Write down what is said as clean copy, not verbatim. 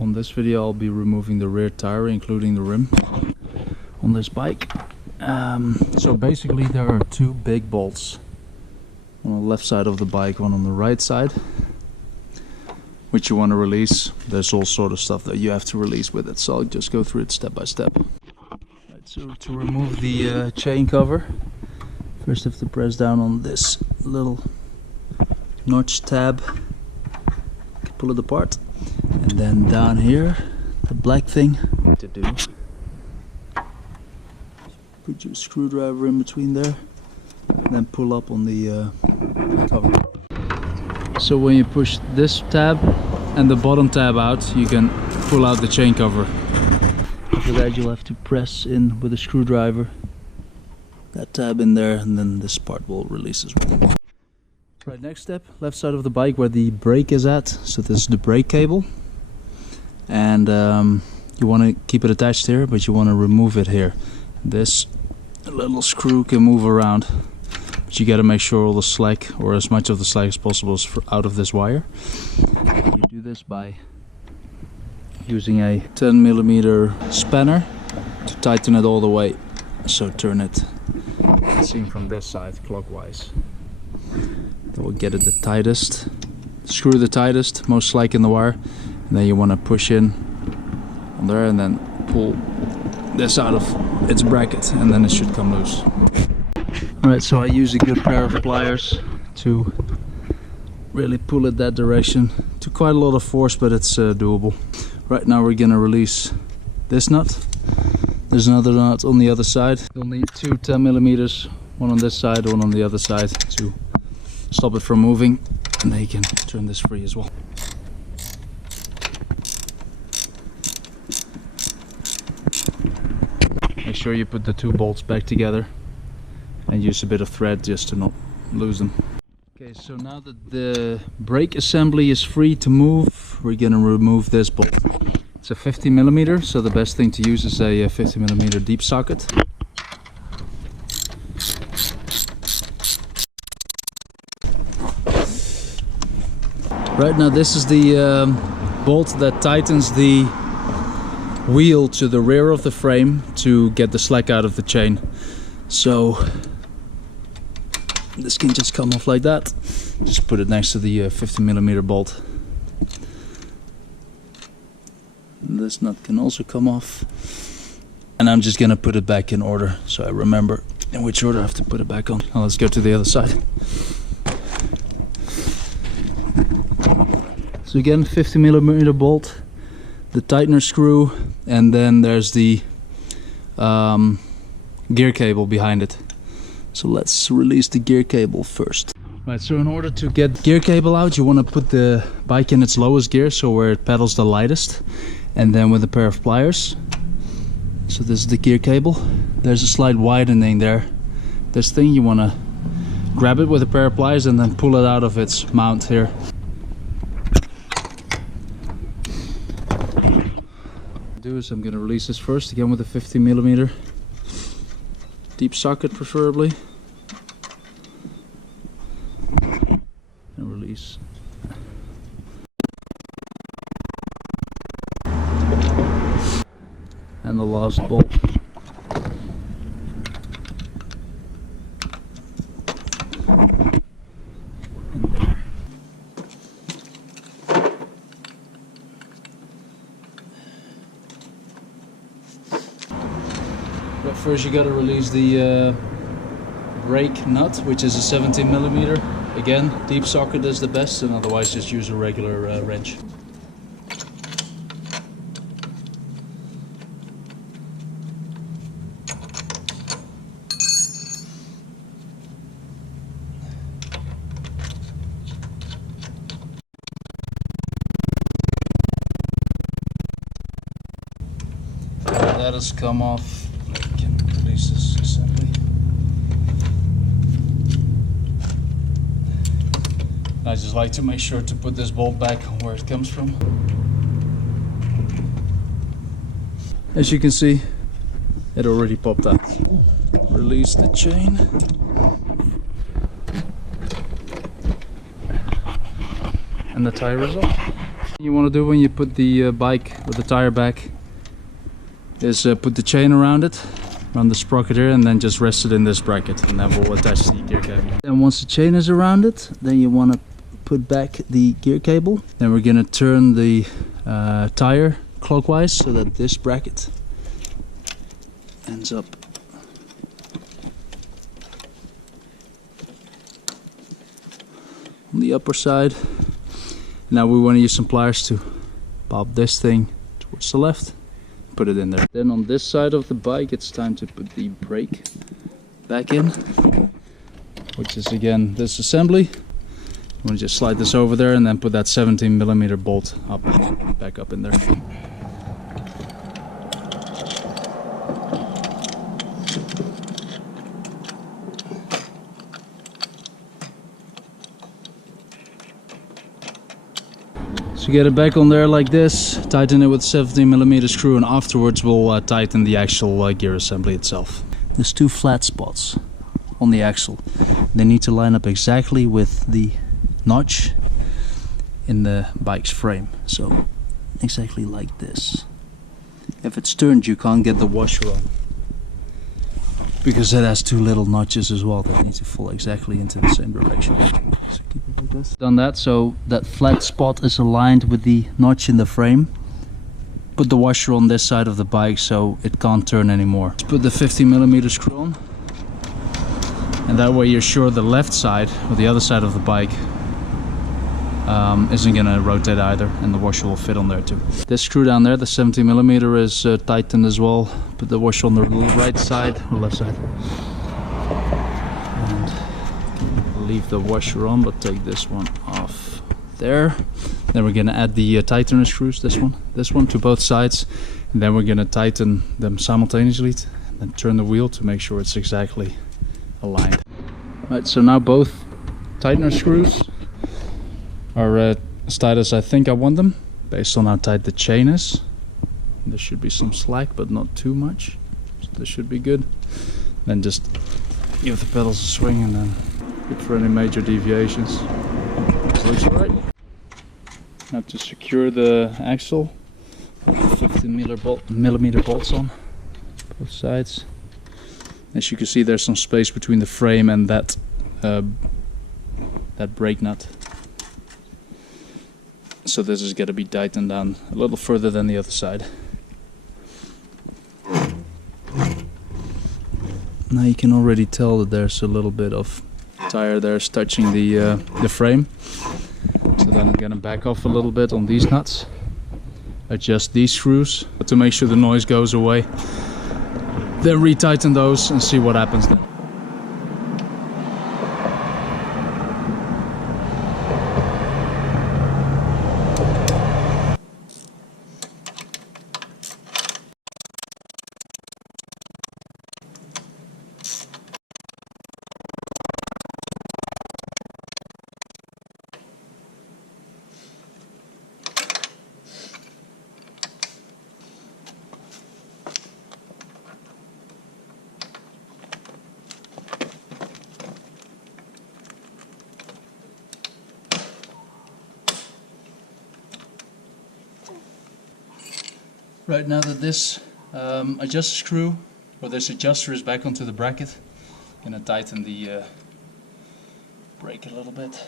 On this video I'll be removing the rear tire, including the rim, on this bike. So basically there are two big bolts. One on the left side of the bike, one on the right side, which you want to release. There's all sort of stuff that you have to release with it, so I'll just go through it step by step. Right, so to remove the chain cover, first you have to press down on this little notch tab, pull it apart, and then down here, the black thing to do, put your screwdriver in between there, and then pull up on the cover. So when you push this tab and the bottom tab out, you can pull out the chain cover. After that you'll have to press in with a screwdriver that tab in there, and then this part will release as well. Right, next step, left side of the bike where the brake is at. So this is the brake cable, and you want to keep it attached here, but you want to remove it here. This little screw can move around, but you got to make sure all the slack, or as much of the slack as possible, is out of this wire. You do this by using a 10mm spanner to tighten it all the way. So turn it, seen from this side, clockwise. That will get it the tightest. Screw the tightest, most slack in the wire, and then you want to push in on there and then pull this out of its bracket, and then it should come loose. Alright, so I use a good pair of pliers to really pull it that direction, to quite a lot of force, but it's doable. Right now we're gonna release this nut. There's another nut on the other side. You'll need two 10mm, one on this side, one on the other side, to stop it from moving, and then you can turn this free as well. Make sure you put the two bolts back together and use a bit of thread just to not lose them. Okay, so now that the brake assembly is free to move, we're gonna remove this bolt. It's a 50mm, so the best thing to use is a 50mm deep socket. Right, now this is the bolt that tightens the wheel to the rear of the frame to get the slack out of the chain. So this can just come off like that. Just put it next to the 50mm bolt. And this nut can also come off. And I'm just gonna put it back in order, so I remember in which order I have to put it back on. Now let's go to the other side. So again, 50mm bolt, the tightener screw, and then there's the gear cable behind it. So let's release the gear cable first. Right, so in order to get the gear cable out, you want to put the bike in its lowest gear, so where it pedals the lightest, and then with a pair of pliers. So this is the gear cable. There's a slight widening there. This thing, you want to grab it with a pair of pliers and then pull it out of its mount here. Is I'm going to release this first, again with a 50mm deep socket preferably, and release. And the last bolt. But first you got to release the brake nut, which is a 17mm. Again, deep socket is the best, and otherwise just use a regular wrench. That has come off. This assembly. I just like to make sure to put this bolt back where it comes from. As you can see, it already popped out. Release the chain. And the tire is off. You want to do when you put the bike or the tire back is put the chain around it, around the sprocket here, and then just rest it in this bracket, and then we'll attach the gear cable. And once the chain is around it, then you want to put back the gear cable. Then we're going to turn the tire clockwise so that this bracket ends up on the upper side. Now we want to use some pliers to pop this thing towards the left, put it in there. Then on this side of the bike it's time to put the brake back in, which is again this assembly. You want to just slide this over there and then put that 17mm bolt up, back up in there. So get it back on there like this, tighten it with 17mm screw, and afterwards we'll tighten the actual gear assembly itself. There's two flat spots on the axle. They need to line up exactly with the notch in the bike's frame. So exactly like this. If it's turned, you can't get the washer on, because it has two little notches as well that need to fall exactly into the same direction. So keep it like this. Done that, so that flat spot is aligned with the notch in the frame. Put the washer on this side of the bike so it can't turn anymore. Let's put the 50mm screw on, and that way you're sure the left side or the other side of the bike isn't gonna rotate either, and the washer will fit on there too. This screw down there, the 70mm, is tightened as well. Put the washer on the right side or left side, and leave the washer on, but take this one off there. Then we're gonna add the tightener screws, this one to both sides, and then we're gonna tighten them simultaneously and then turn the wheel to make sure it's exactly aligned. Right, so now both tightener screws are as tight as I think I want them, based on how tight the chain is. There should be some slack, but not too much, so this should be good. Then just give the pedals a swing and then look for any major deviations. This looks alright. Now to secure the axle, 50mm bolts on both sides. As you can see, there's some space between the frame and that brake nut. So this is going to be tightened down a little further than the other side. Now you can already tell that there's a little bit of tire there touching the frame. So then I'm going to back off a little bit on these nuts. Adjust these screws to make sure the noise goes away. Then retighten those and see what happens then. Right, now that this adjuster screw, or this adjuster, is back onto the bracket, I'm going to tighten the brake a little bit.